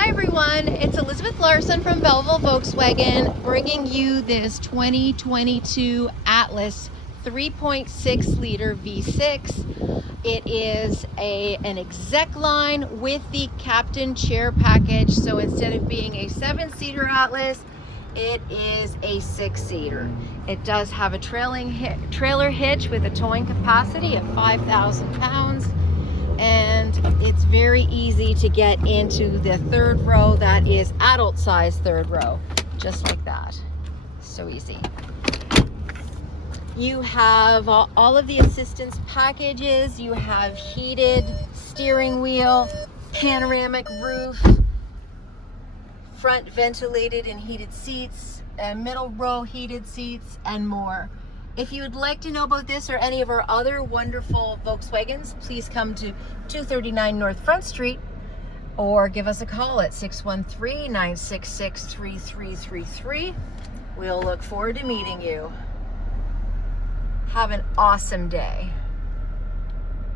Hi everyone, it's Elizabeth Larson from Belleville Volkswagen bringing you this 2022 Atlas 3.6 liter V6. It is an exec line with the captain chair package, so instead of being a 7-seater Atlas, it is a 6-seater. It does have a trailer hitch with a towing capacity of 5,000 pounds. And it's very easy to get into the third row. That is adult size third row, just like that. So easy. You have all of the assistance packages. You have heated steering wheel, panoramic roof, front ventilated and heated seats, middle row heated seats, and more. If you would like to know about this or any of our other wonderful Volkswagens, please come to 239 North Front Street or give us a call at 613-966-3333. We'll look forward to meeting you. Have an awesome day.